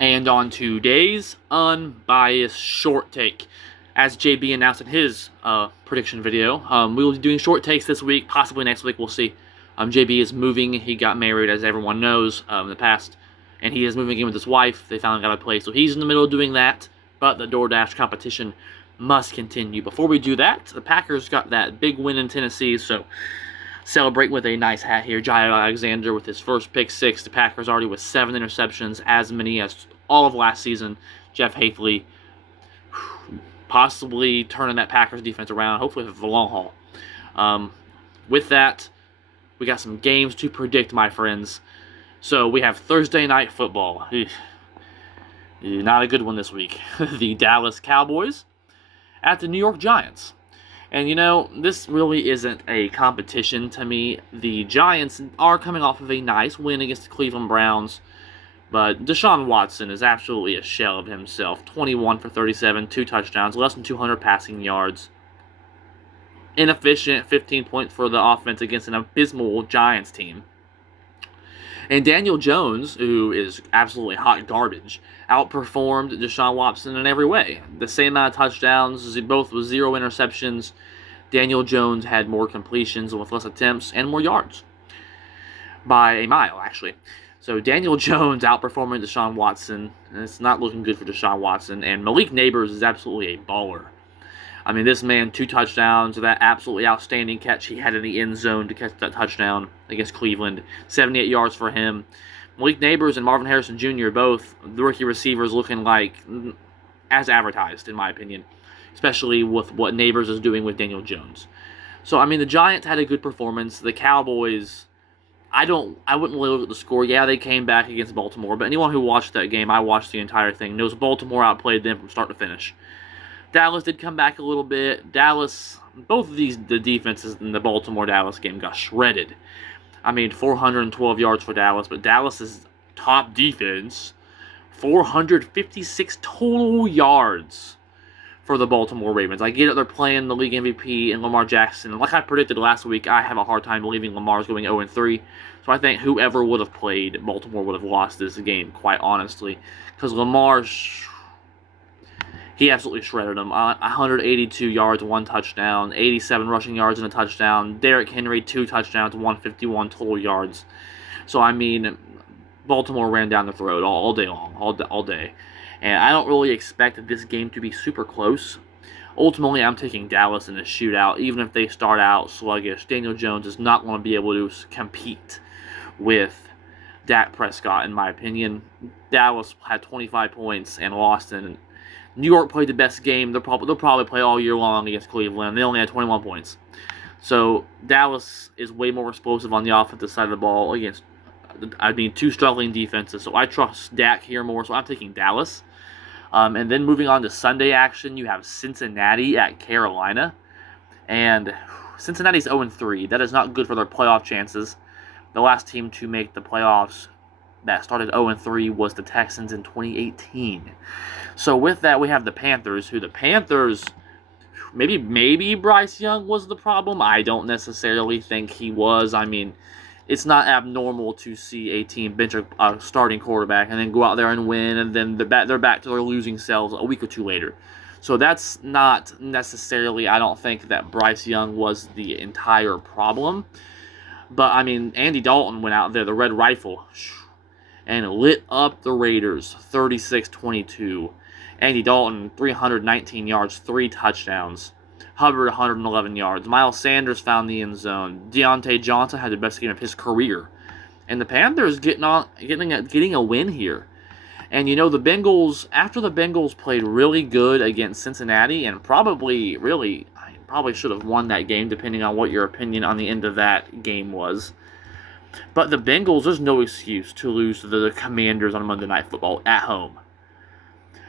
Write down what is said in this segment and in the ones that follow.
And on today's unbiased short take, as JB announced in his prediction video, we will be doing short takes this week, possibly next week, we'll see. JB is moving. He got married, as everyone knows, in the past, and he is moving in with his wife. They finally got a place, so he's in the middle of doing that, but the DoorDash competition must continue. Before we do that, the Packers got that big win in Tennessee, so celebrate with a nice hat here. Jair Alexander with his first pick six. The Packers already with 7 interceptions, as many as all of last season. Jeff Hafley possibly turning that Packers defense around, hopefully for the long haul. With that, we got some games to predict, my friends. So we have Thursday night football. Not a good one this week. The Dallas Cowboys at the New York Giants. And, you know, this really isn't a competition to me. The Giants are coming off of a nice win against the Cleveland Browns. But Deshaun Watson is absolutely a shell of himself. 21 for 37, 2 touchdowns, less than 200 passing yards. Inefficient, 15 points for the offense against an abysmal Giants team. And Daniel Jones, who is absolutely hot garbage, outperformed Deshaun Watson in every way. The same amount of touchdowns, both with 0 interceptions. Daniel Jones had more completions with less attempts and more yards. By a mile, actually. So Daniel Jones outperforming Deshaun Watson. And it's not looking good for Deshaun Watson. And Malik Nabers is absolutely a baller. I mean, this man, 2 touchdowns, that absolutely outstanding catch he had in the end zone to catch that touchdown against Cleveland. 78 yards for him. Malik Nabers and Marvin Harrison Jr., both the rookie receivers, looking like as advertised, in my opinion, especially with what Nabers is doing with Daniel Jones. So, I mean, the Giants had a good performance. The Cowboys, I wouldn't really look at the score. Yeah, they came back against Baltimore, but anyone who watched that game, I watched the entire thing, knows Baltimore outplayed them from start to finish. Dallas did come back a little bit. Dallas, both of the defenses in the Baltimore-Dallas game got shredded. I mean, 412 yards for Dallas, but Dallas's top defense, 456 total yards for the Baltimore Ravens. I get it, they're playing the league MVP and Lamar Jackson. And like I predicted last week, I have a hard time believing Lamar's going 0-3. So I think whoever would have played, Baltimore would have lost this game, quite honestly. Because Lamar's... he absolutely shredded them. 182 yards, 1 touchdown, 87 rushing yards and a touchdown. Derrick Henry, 2 touchdowns, 151 total yards. So, I mean, Baltimore ran down the throat all day long, all day. And I don't really expect this game to be super close. Ultimately, I'm taking Dallas in a shootout, even if they start out sluggish. Daniel Jones is not going to be able to compete with Dak Prescott, in my opinion. Dallas had 25 points and lost in New York played the best game. They'll probably play all year long against Cleveland. They only had 21 points. So Dallas is way more explosive on the offensive side of the ball against, 2 struggling defenses. So I trust Dak here more. So I'm taking Dallas. And then moving on to Sunday action, you have Cincinnati at Carolina. And Cincinnati's 0-3. That is not good for their playoff chances. The last team to make the playoffs that started 0-3 was the Texans in 2018. So with that, we have the Panthers, maybe Bryce Young was the problem. I don't necessarily think he was. I mean, it's not abnormal to see a team bench a starting quarterback and then go out there and win, and then they're back to their losing selves a week or 2 later. So that's not necessarily, I don't think that Bryce Young was the entire problem. But, I mean, Andy Dalton went out there, the Red Rifle, and lit up the Raiders, 36-22. Andy Dalton, 319 yards, 3 touchdowns. Hubbard, 111 yards. Miles Sanders found the end zone. Deontay Johnson had the best game of his career. And the Panthers getting a win here. And, you know, the Bengals, after the Bengals played really good against Cincinnati, and probably should have won that game, depending on what your opinion on the end of that game was. But the Bengals, there's no excuse to lose to the Commanders on Monday Night Football at home.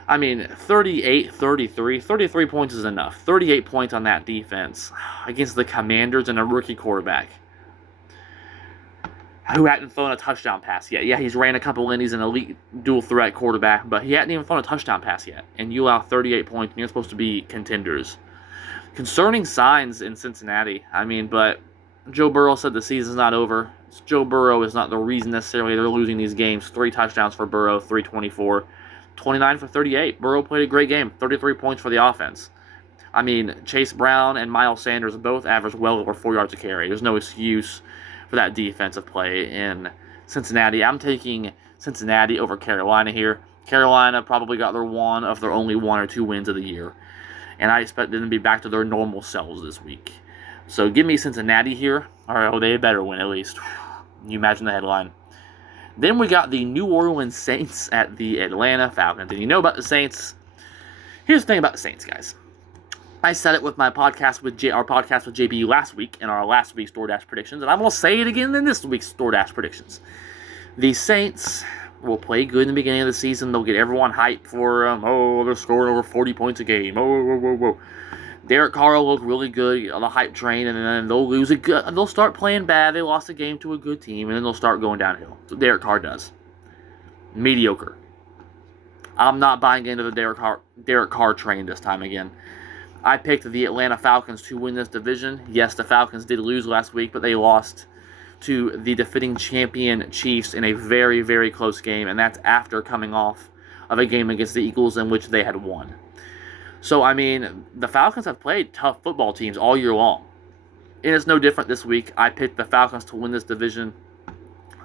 I mean, 38-33. 33 points is enough. 38 points on that defense against the Commanders and a rookie quarterback who hadn't thrown a touchdown pass yet. Yeah, he's ran a couple in. He's an elite dual-threat quarterback, but he hadn't even thrown a touchdown pass yet. And you allow 38 points, and you're supposed to be contenders. Concerning signs in Cincinnati. I mean, but Joe Burrow said the season's not over. Joe Burrow is not the reason necessarily they're losing these games. 3 touchdowns for Burrow, 324, 29 for 38. Burrow played a great game, 33 points for the offense. I mean, Chase Brown and Miles Sanders both averaged well over 4 yards a carry. There's no excuse for that defensive play in Cincinnati. I'm taking Cincinnati over Carolina here. Carolina probably got their one of their only 1 or 2 wins of the year. And I expect them to be back to their normal selves this week. So give me Cincinnati here. All right, they better win at least. Can you imagine the headline? Then we got the New Orleans Saints at the Atlanta Falcons. And you know about the Saints. Here's the thing about the Saints, guys. I said it with my podcast with our podcast with JB last week in our last week's DoorDash predictions, and I'm going to say it again in this week's DoorDash predictions. The Saints will play good in the beginning of the season. They'll get everyone hyped for they're scoring over 40 points a game. Whoa. Derek Carr will look really good on the hype train, and then they'll lose they'll start playing bad. They lost a game to a good team, and then they'll start going downhill. So Derek Carr does. Mediocre. I'm not buying into the Derek Carr train this time again. I picked the Atlanta Falcons to win this division. Yes, the Falcons did lose last week, but they lost to the defending champion Chiefs in a very, very close game, and that's after coming off of a game against the Eagles in which they had won. So, I mean, the Falcons have played tough football teams all year long. And it's no different this week. I picked the Falcons to win this division.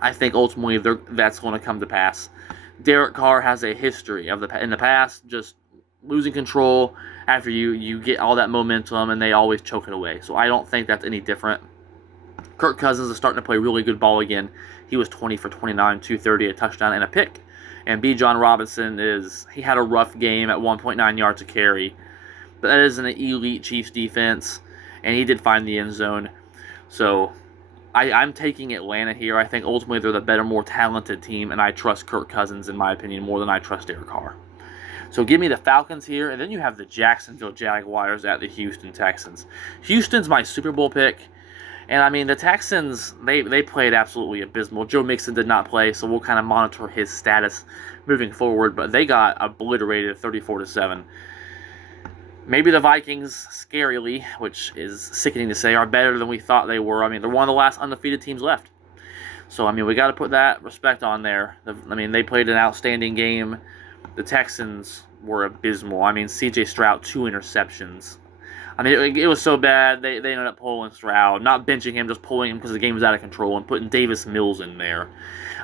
I think ultimately that's going to come to pass. Derek Carr has a history in the past just losing control after you get all that momentum, and they always choke it away. So I don't think that's any different. Kirk Cousins is starting to play really good ball again. He was 20 for 29, 230, a touchdown, and a pick. And Bijan Robinson he had a rough game at 1.9 yards a carry. But that is an elite Chiefs defense, and he did find the end zone. So I'm taking Atlanta here. I think ultimately they're the better, more talented team, and I trust Kirk Cousins, in my opinion, more than I trust Derek Carr. So give me the Falcons here, and then you have the Jacksonville Jaguars at the Houston Texans. Houston's my Super Bowl pick. And, I mean, the Texans, they played absolutely abysmal. Joe Mixon did not play, so we'll kind of monitor his status moving forward. But they got obliterated 34-7. Maybe the Vikings, scarily, which is sickening to say, are better than we thought they were. I mean, they're one of the last undefeated teams left. So, I mean, we got to put that respect on there. I mean, they played an outstanding game. The Texans were abysmal. I mean, C.J. Stroud, 2 interceptions. I mean, it was so bad, they ended up pulling Stroud. Not benching him, just pulling him because the game was out of control and putting Davis Mills in there.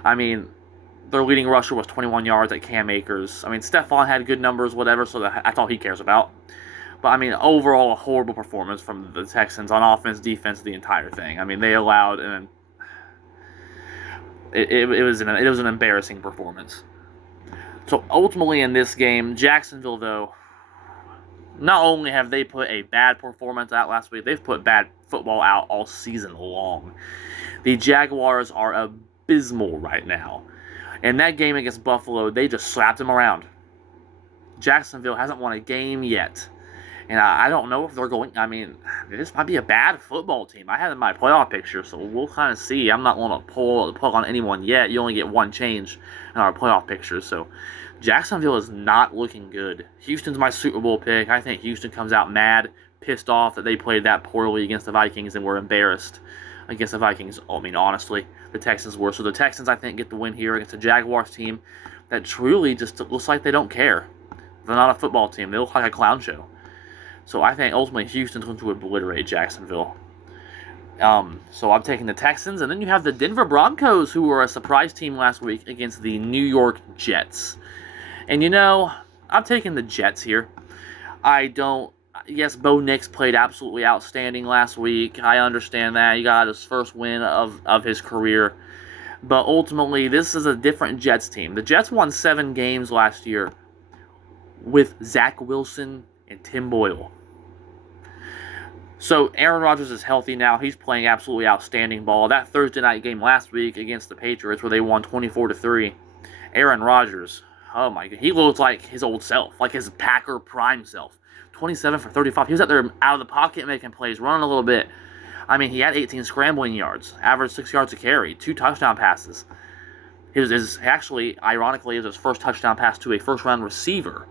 I mean, their leading rusher was 21 yards at Cam Akers. I mean, Stephon had good numbers, whatever, so that's all he cares about. But, I mean, overall, a horrible performance from the Texans on offense, defense, the entire thing. I mean, they allowed it was an embarrassing performance. So, ultimately in this game, Jacksonville, though, not only have they put a bad performance out last week, they've put bad football out all season long. The Jaguars are abysmal right now. In that game against Buffalo, they just slapped them around. Jacksonville hasn't won a game yet. And I don't know if they're going... I mean, this might be a bad football team. I have in my playoff picture, so we'll kind of see. I'm not going to pull the plug on anyone yet. You only get one change in our playoff pictures, so... Jacksonville is not looking good. Houston's my Super Bowl pick. I think Houston comes out mad, pissed off that they played that poorly against the Vikings and were embarrassed against the Vikings. I mean, honestly, the Texans were. So the Texans, I think, get the win here against a Jaguars team that truly just looks like they don't care. They're not a football team. They look like a clown show. So I think ultimately Houston's going to obliterate Jacksonville. So I'm taking the Texans. And then you have the Denver Broncos, who were a surprise team last week against the New York Jets. And, you know, I'm taking the Jets here. Yes, Bo Nix played absolutely outstanding last week. I understand that. He got his first win of his career. But ultimately, this is a different Jets team. The Jets won 7 games last year with Zach Wilson and Tim Boyle. So Aaron Rodgers is healthy now. He's playing absolutely outstanding ball. That Thursday night game last week against the Patriots where they won 24-3, Aaron Rodgers... Oh my God, he looked like his old self, like his Packer prime self. 27 for 35. He was out there out of the pocket making plays, running a little bit. I mean, he had 18 scrambling yards, averaged 6 yards a carry, 2 touchdown passes. Ironically, it was his first touchdown pass to a first-round receiver.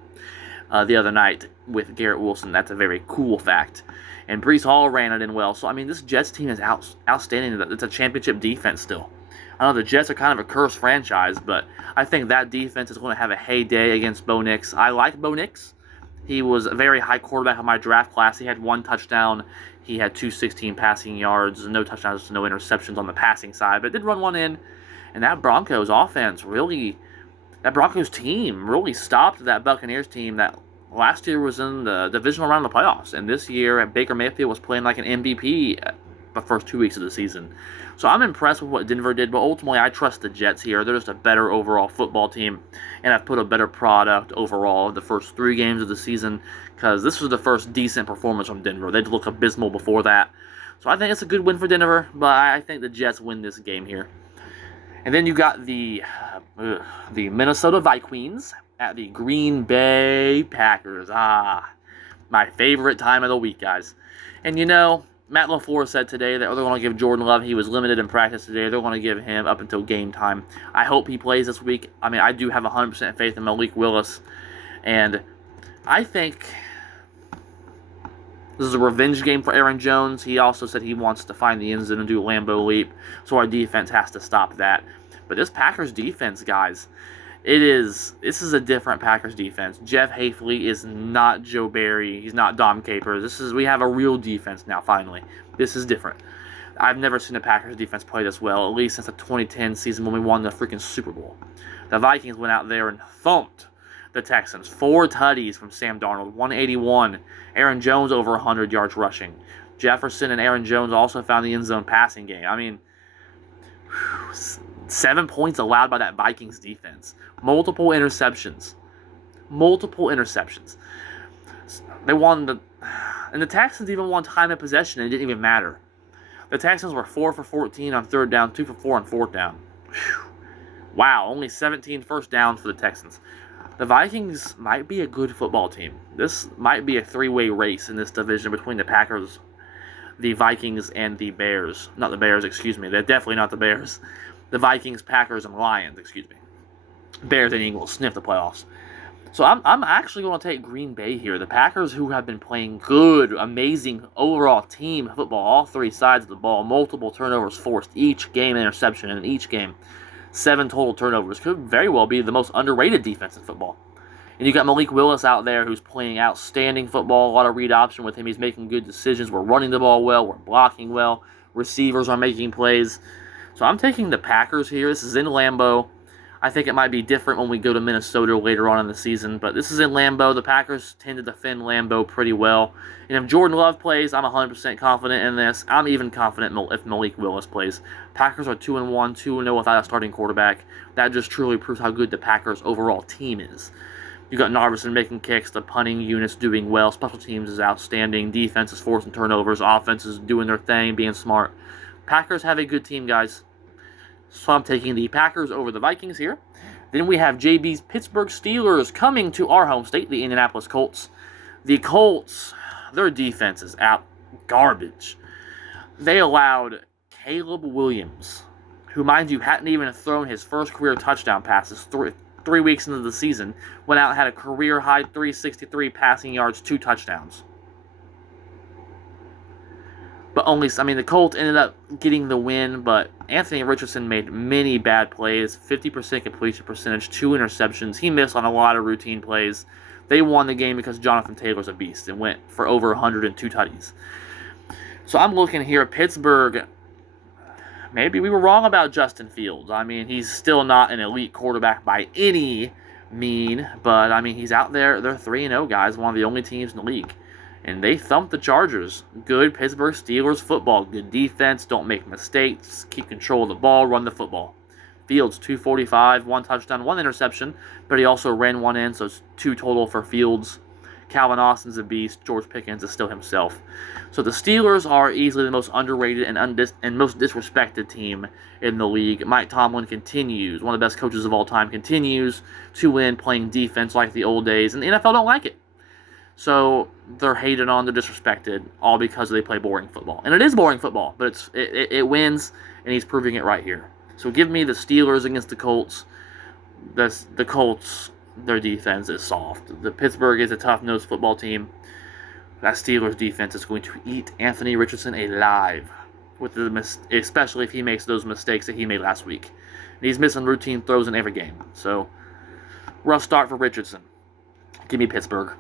the other night with Garrett Wilson. That's a very cool fact. And Breece Hall ran it in well. So, I mean, this Jets team is outstanding. It's a championship defense still. I know the Jets are kind of a cursed franchise, but I think that defense is going to have a heyday against Bo Nix. I like Bo Nix. He was a very high quarterback in my draft class. He had 1 touchdown. He had 216 passing yards, no touchdowns, no interceptions on the passing side, but did run one in. And that Broncos team really stopped that Buccaneers team that last year was in the divisional round of the playoffs. And this year, Baker Mayfield was playing like an MVP the first 2 weeks of the season. So I'm impressed with what Denver did, but ultimately I trust the Jets here. They're just a better overall football team, and I've put a better product overall of the first 3 games of the season because this was the first decent performance from Denver. They'd look abysmal before that. So I think it's a good win for Denver, but I think the Jets win this game here. And then you got the Minnesota Vikings at the Green Bay Packers. My favorite time of the week, guys. And you know, Matt LaFleur said today that they're going to give Jordan Love, he was limited in practice today, they're going to give him up until game time. I hope he plays this week. I mean, I do have 100% faith in Malik Willis. And I think this is a revenge game for Aaron Jones. He also said he wants to find the end zone and do a Lambeau leap. So our defense has to stop that. But this Packers defense, guys, this is a different Packers defense. Jeff Hafley is not Joe Barry. He's not Dom Capers. We have a real defense now, finally. This is different. I've never seen a Packers defense play this well, at least since the 2010 season when we won the freaking Super Bowl. The Vikings went out there and thumped the Texans. 4 tutties from Sam Darnold, 181. Aaron Jones over 100 yards rushing. Jefferson and Aaron Jones also found the end zone passing game. I mean, 7 points allowed by that Vikings defense. Multiple interceptions. They won and the Texans even won time of possession, and it didn't even matter. The Texans were 4 for 14 on 3rd down, 2 for 4 on 4th down. Whew. Wow, only 17 first downs for the Texans. The Vikings might be a good football team. This might be a 3-way race in this division between the Packers, the Vikings, and the Bears. Not the Bears, excuse me. They're definitely not the Bears. The Vikings, Packers, and Lions, excuse me. Bears and Eagles sniff the playoffs. So I'm actually going to take Green Bay here. The Packers, who have been playing good, amazing overall team football, all 3 sides of the ball, multiple turnovers forced, each game interception, and each game 7 total turnovers. Could very well be the most underrated defense in football. And you got Malik Willis out there who's playing outstanding football, a lot of read option with him. He's making good decisions. We're running the ball well. We're blocking well. Receivers are making plays. So I'm taking the Packers here. This is in Lambeau. I think it might be different when we go to Minnesota later on in the season, but this is in Lambeau. The Packers tend to defend Lambeau pretty well. And if Jordan Love plays, I'm 100% confident in this. I'm even confident if Malik Willis plays. Packers are 2-1, 2-0 without a starting quarterback. That just truly proves how good the Packers' overall team is. You got Narveson making kicks, the punting unit's doing well, special teams is outstanding, defense is forcing turnovers, offense is doing their thing, being smart. Packers have a good team, guys. So I'm taking the Packers over the Vikings here. Then we have JB's Pittsburgh Steelers coming to our home state, the Indianapolis Colts. The Colts, their defense is out garbage. They allowed Caleb Williams, who, mind you, hadn't even thrown his first career touchdown passes 3 weeks into the season, went out and had a career-high 363 passing yards, 2 touchdowns. But the Colts ended up getting the win, but Anthony Richardson made many bad plays, 50% completion percentage, 2 interceptions. He missed on a lot of routine plays. They won the game because Jonathan Taylor's a beast and went for over 102 tutties. So I'm looking here, Pittsburgh, maybe we were wrong about Justin Fields. I mean, he's still not an elite quarterback by any mean, but, I mean, he's out there. They're 3-0, guys, one of the only teams in the league. And they thumped the Chargers. Good Pittsburgh Steelers football. Good defense. Don't make mistakes. Keep control of the ball. Run the football. Fields, 245, 1 touchdown, 1 interception. But he also ran 1 in, so it's 2 total for Fields. Calvin Austin's a beast. George Pickens is still himself. So the Steelers are easily the most underrated and most disrespected team in the league. Mike Tomlin continues, one of the best coaches of all time, continues to win playing defense like the old days. And the NFL don't like it. So they're hated on, they're disrespected, all because they play boring football. And it is boring football, but it wins, and he's proving it right here. So give me the Steelers against the Colts. The Colts their defense is soft. The Pittsburgh is a tough-nosed football team. That Steelers defense is going to eat Anthony Richardson alive, especially if he makes those mistakes that he made last week. And he's missing routine throws in every game. So, rough start for Richardson. Give me Pittsburgh.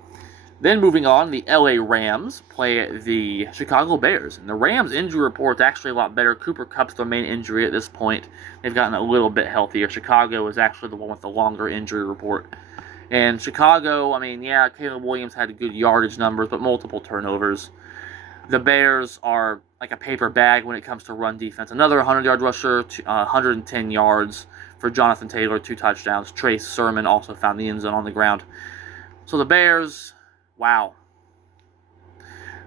Then moving on, the LA Rams play the Chicago Bears. And the Rams injury report is actually a lot better. Cooper Kupp's their main injury at this point. They've gotten a little bit healthier. Chicago is actually the one with the longer injury report. And Chicago, I mean, yeah, Caleb Williams had good yardage numbers, but multiple turnovers. The Bears are like a paper bag when it comes to run defense. Another 100-yard rusher, 110 yards for Jonathan Taylor, 2 touchdowns. Trey Sermon also found the end zone on the ground. So the Bears, wow.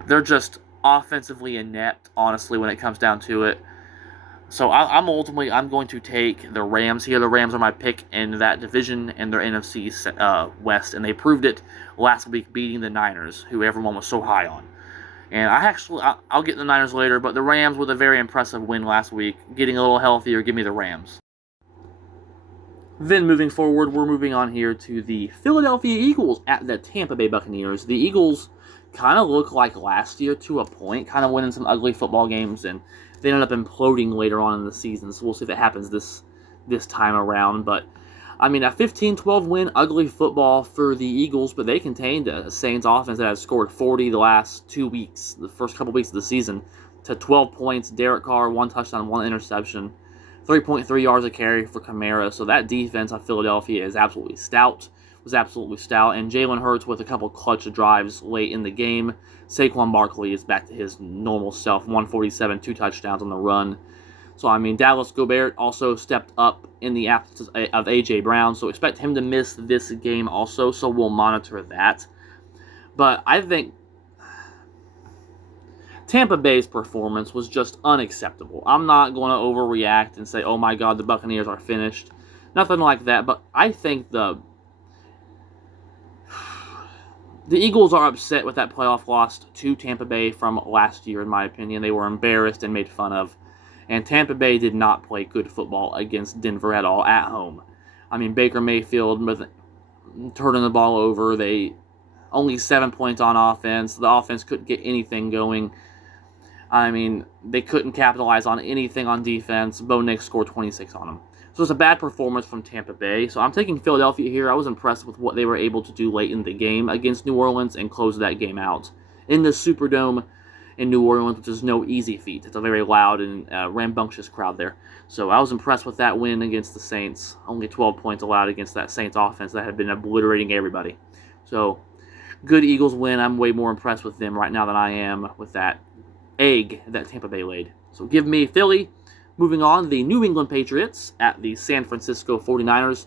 They're just offensively inept, honestly, when it comes down to it. So I'm going to take the Rams here. The Rams are my pick in that division and their NFC West, and they proved it last week beating the Niners, who everyone was so high on. And I'll get the Niners later, but the Rams with a very impressive win last week, getting a little healthier. Give me the Rams. Then moving forward, we're moving on here to the Philadelphia Eagles at the Tampa Bay Buccaneers. The Eagles kind of look like last year to a point, kind of winning some ugly football games, and they ended up imploding later on in the season. So we'll see if it happens this time around. But, I mean, a 15-12 win, ugly football for the Eagles, but they contained a Saints offense that has scored 40 the last 2 weeks, the first couple weeks of the season, to 12 points. Derek Carr, 1 touchdown, 1 interception. 3.3 yards a carry for Kamara. So that defense of Philadelphia is absolutely stout. And Jalen Hurts with a couple clutch drives late in the game. Saquon Barkley is back to his normal self. 147, 2 touchdowns on the run. So, I mean, Dallas Goedert also stepped up in the absence of A.J. Brown. So expect him to miss this game also. So we'll monitor that. But I think Tampa Bay's performance was just unacceptable. I'm not going to overreact and say, oh my God, the Buccaneers are finished. Nothing like that, but I think the Eagles are upset with that playoff loss to Tampa Bay from last year, in my opinion. They were embarrassed and made fun of. And Tampa Bay did not play good football against Denver at all at home. I mean, Baker Mayfield turning the ball over. They only 7 points on offense. The offense couldn't get anything going. I mean, they couldn't capitalize on anything on defense. Bo Nix scored 26 on them. So it's a bad performance from Tampa Bay. So I'm taking Philadelphia here. I was impressed with what they were able to do late in the game against New Orleans and close that game out in the Superdome in New Orleans, which is no easy feat. It's a very loud and rambunctious crowd there. So I was impressed with that win against the Saints. Only 12 points allowed against that Saints offense that had been obliterating everybody. So good Eagles win. I'm way more impressed with them right now than I am with that egg that Tampa Bay laid. So give me Philly. Moving on, the New England Patriots at the San Francisco 49ers.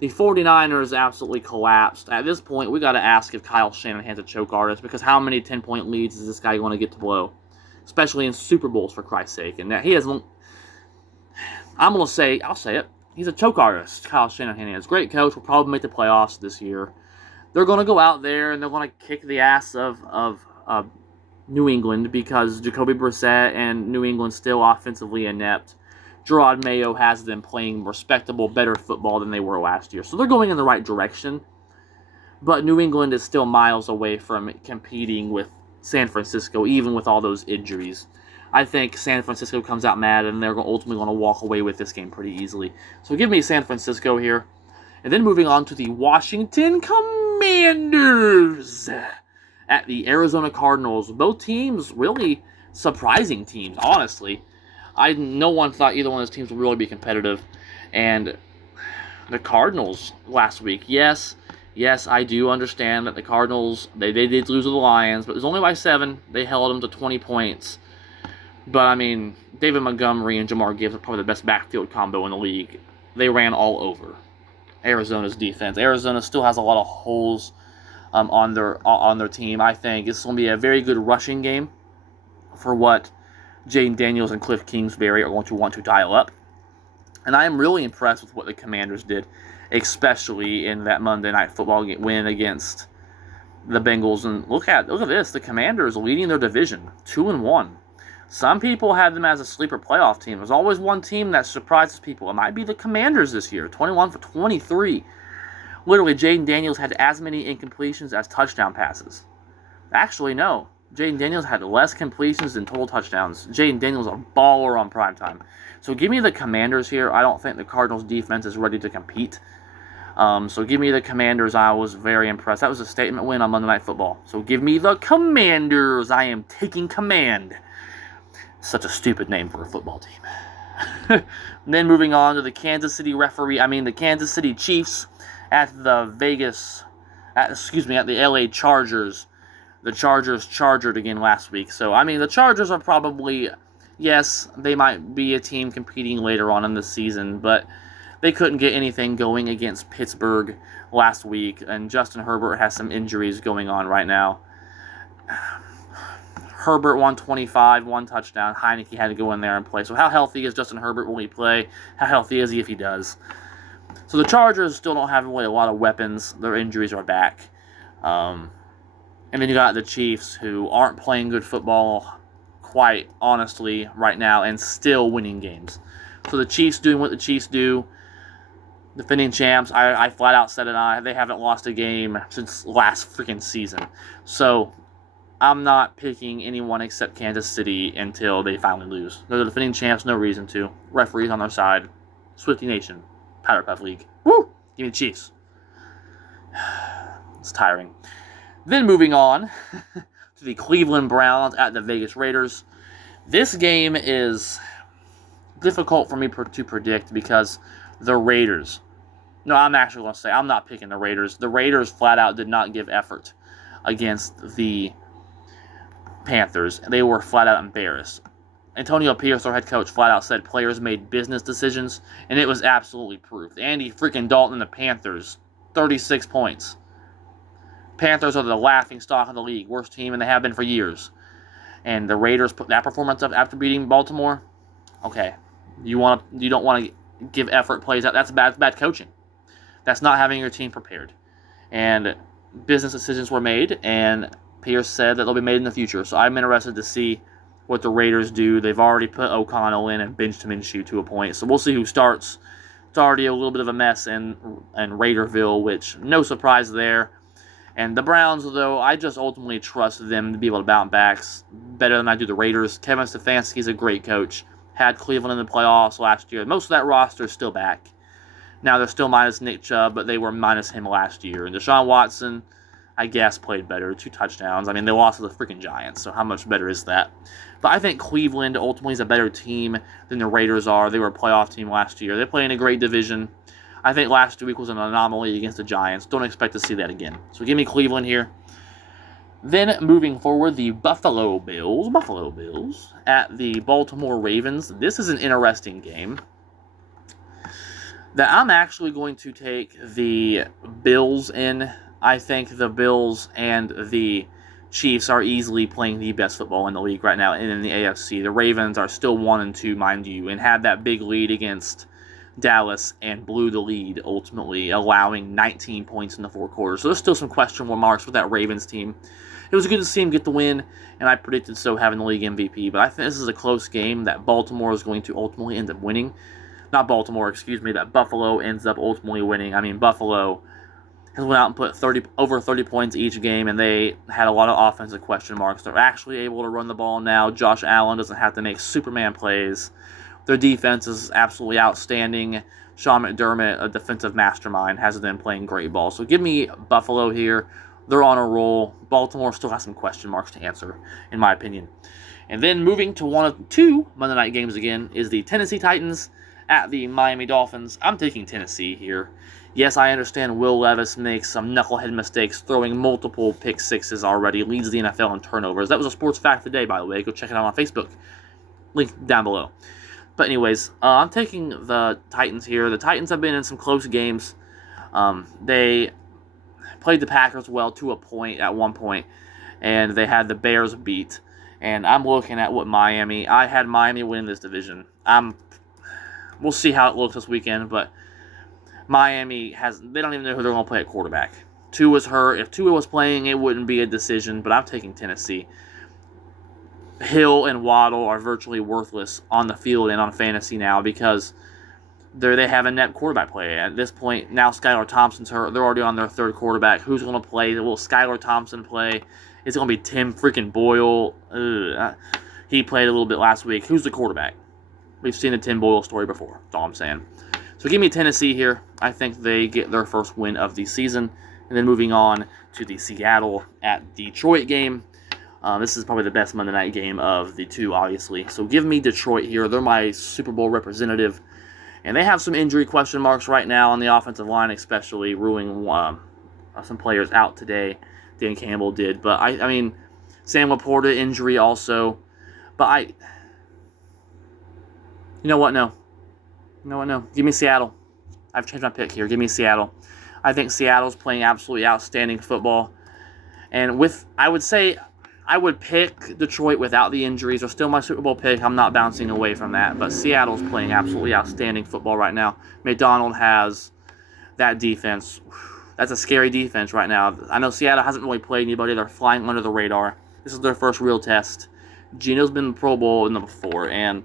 The 49ers absolutely collapsed. At this point, we got to ask if Kyle Shanahan's a choke artist, because how many 10-point leads is this guy going to get to blow? Especially in Super Bowls, for Christ's sake. And that he hasn't. I'll say it. He's a choke artist, Kyle Shanahan is. Great coach, will probably make the playoffs this year. They're going to go out there and they're going to kick the ass of New England, because Jacoby Brissett and New England still offensively inept. Gerard Mayo has them playing respectable, better football than they were last year. So they're going in the right direction. But New England is still miles away from competing with San Francisco, even with all those injuries. I think San Francisco comes out mad, and they're ultimately going to walk away with this game pretty easily. So give me San Francisco here. And then moving on to the Washington Commanders at the Arizona Cardinals. Both teams really surprising teams, honestly. No one thought either one of those teams would really be competitive. And the Cardinals last week, yes, I do understand that the Cardinals, they did lose to the Lions, but it was only by 7. They held them to 20 points. But, I mean, David Montgomery and Jamar Gibbs are probably the best backfield combo in the league. They ran all over Arizona's defense. Arizona still has a lot of holes on their team. I think it's going to be a very good rushing game for what Jaden Daniels and Cliff Kingsbury are going to want to dial up. And I am really impressed with what the Commanders did, especially in that Monday Night Football win against the Bengals. And look at this, the Commanders leading their division, 2-1. Some people had them as a sleeper playoff team. There's always one team that surprises people. It might be the Commanders this year, 21 for 23. Literally, Jaden Daniels had as many incompletions as touchdown passes. Actually, no. Jaden Daniels had less completions than total touchdowns. Jaden Daniels is a baller on primetime. So give me the Commanders here. I don't think the Cardinals' defense is ready to compete. So give me the Commanders. I was very impressed. That was a statement win on Monday Night Football. So give me the Commanders. I am taking command. Such a stupid name for a football team. Then moving on to the Kansas City Chiefs at the LA Chargers. The Chargers chargered again last week. So, the Chargers are probably, yes, they might be a team competing later on in the season, but they couldn't get anything going against Pittsburgh last week, and Justin Herbert has some injuries going on right now. Herbert 125, one touchdown. Heineke had to go in there and play. So how healthy is Justin Herbert? Will he play? How healthy is he if he does? So the Chargers still don't have really a lot of weapons. Their injuries are back. And then you got the Chiefs, who aren't playing good football, quite honestly, right now, and still winning games. So the Chiefs doing what the Chiefs do. Defending champs, I flat out said it. They haven't lost a game since last freaking season. So I'm not picking anyone except Kansas City until they finally lose. They're the defending champs, no reason to. Referees on their side. Swifty Nation. Powder Puff League. Woo! Give me the Chiefs. It's tiring. Then moving on to the Cleveland Browns at the Vegas Raiders. This game is difficult for me to predict because the Raiders. No, I'm actually going to say I'm not picking the Raiders. The Raiders flat out did not give effort against the Panthers. They were flat out embarrassed. Antonio Pierce, our head coach, flat out said players made business decisions, and it was absolutely proof. Andy freaking Dalton and the Panthers, 36 points. Panthers are the laughing stock of the league, worst team, and they have been for years. And the Raiders put that performance up after beating Baltimore. Okay, you don't want to give effort plays out. That's bad coaching. That's not having your team prepared. And business decisions were made, and Pierce said that they'll be made in the future. So I'm interested to see what the Raiders do. They've already put O'Connell in and benched Minshew to a point. So we'll see who starts. It's already a little bit of a mess in Raiderville, which no surprise there. And the Browns, though, I just ultimately trust them to be able to bounce back better than I do the Raiders. Kevin Stefanski's a great coach. Had Cleveland in the playoffs last year. Most of that roster is still back. Now they're still minus Nick Chubb, but they were minus him last year. And Deshaun Watson, I guess, played better. 2 touchdowns. They lost to the freaking Giants, so how much better is that? But I think Cleveland ultimately is a better team than the Raiders are. They were a playoff team last year. They play in a great division. I think last week was an anomaly against the Giants. Don't expect to see that again. So give me Cleveland here. Then moving forward, the Buffalo Bills at the Baltimore Ravens. This is an interesting game. That I'm actually going to take the Bills in. I think the Bills and the Chiefs are easily playing the best football in the league right now and in the AFC. The Ravens are still 1-2, mind you, and had that big lead against Dallas and blew the lead, ultimately allowing 19 points in the fourth quarter. So there's still some questionable marks with that Ravens team. It was good to see him get the win, and I predicted so having the league MVP. But I think this is a close game that Baltimore is going to ultimately end up winning. Not Baltimore, that Buffalo ends up ultimately winning. Buffalo has went out and put over 30 points each game, and they had a lot of offensive question marks. They're actually able to run the ball now. Josh Allen doesn't have to make Superman plays. Their defense is absolutely outstanding. Sean McDermott, a defensive mastermind, has them playing great ball. So give me Buffalo here. They're on a roll. Baltimore still has some question marks to answer, in my opinion. And then moving to one of 2 Monday night games again is the Tennessee Titans at the Miami Dolphins. I'm taking Tennessee here. Yes, I understand Will Levis makes some knucklehead mistakes, throwing multiple pick sixes already, leads the NFL in turnovers. That was a sports fact today, by the way. Go check it out on Facebook. Link down below. But anyways, I'm taking the Titans here. The Titans have been in some close games. They played the Packers well to a point at one point, and they had the Bears beat. And I'm looking at I had Miami winning this division. We'll see how it looks this weekend, but Miami they don't even know who they're going to play at quarterback. Tua's hurt. If Tua was playing, it wouldn't be a decision, but I'm taking Tennessee. Hill and Waddle are virtually worthless on the field and on fantasy now because they have a net quarterback play. At this point, now Skylar Thompson's hurt. They're already on their third quarterback. Who's going to play? Will Skylar Thompson play? Is it going to be Tim freaking Boyle? He played a little bit last week. Who's the quarterback? We've seen the Tim Boyle story before. That's all I'm saying. So give me Tennessee here. I think they get their first win of the season. And then moving on to the Seattle at Detroit game. This is probably the best Monday night game of the two, obviously. So give me Detroit here. They're my Super Bowl representative. And they have some injury question marks right now on the offensive line, especially ruling some players out today. Dan Campbell did. But, I mean, Sam Laporta injury also. But you know what? No. You know what? No. Give me Seattle. I've changed my pick here. Give me Seattle. I think Seattle's playing absolutely outstanding football. And I would say I would pick Detroit without the injuries. They're still my Super Bowl pick. I'm not bouncing away from that. But Seattle's playing absolutely outstanding football right now. McDonald has that defense. That's a scary defense right now. I know Seattle hasn't really played anybody. They're flying under the radar. This is their first real test. Geno's been in the Pro Bowl before, and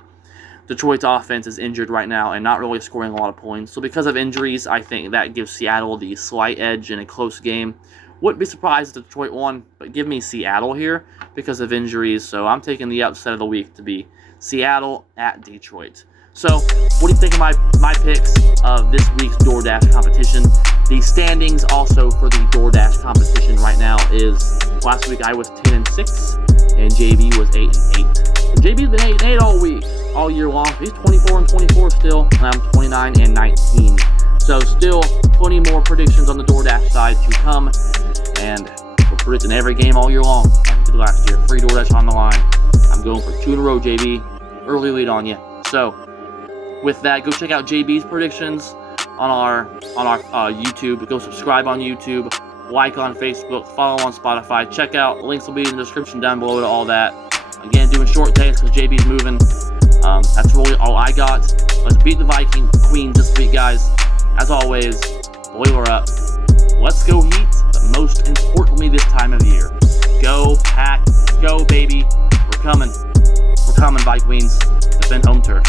Detroit's offense is injured right now and not really scoring a lot of points. So because of injuries, I think that gives Seattle the slight edge in a close game. Wouldn't be surprised if Detroit won, but give me Seattle here because of injuries. So I'm taking the upset of the week to be Seattle at Detroit. So what do you think of my picks of this week's DoorDash competition? The standings also for the DoorDash competition right now is last week I was 10-6 and JB was 8-8. So JB's been 8-8 all week, all year long. He's 24-24 still, and I'm 29-19. So still plenty more predictions on the DoorDash side to come, and we're predicting every game all year long. Like we did last year, free DoorDash on the line. I'm going for 2 in a row, JB. Early lead on you. So with that, go check out JB's predictions on our YouTube. Go subscribe on YouTube, like on Facebook, follow on Spotify. Check out, links will be in the description down below to all that. Again, doing short takes because JB's moving. That's really all I got. Let's beat the Viking Queens this week, guys. As always, boiler up. Let's go Heat, but most importantly this time of year, go Pack, go baby. We're coming, Viking Queens. Defend home turf.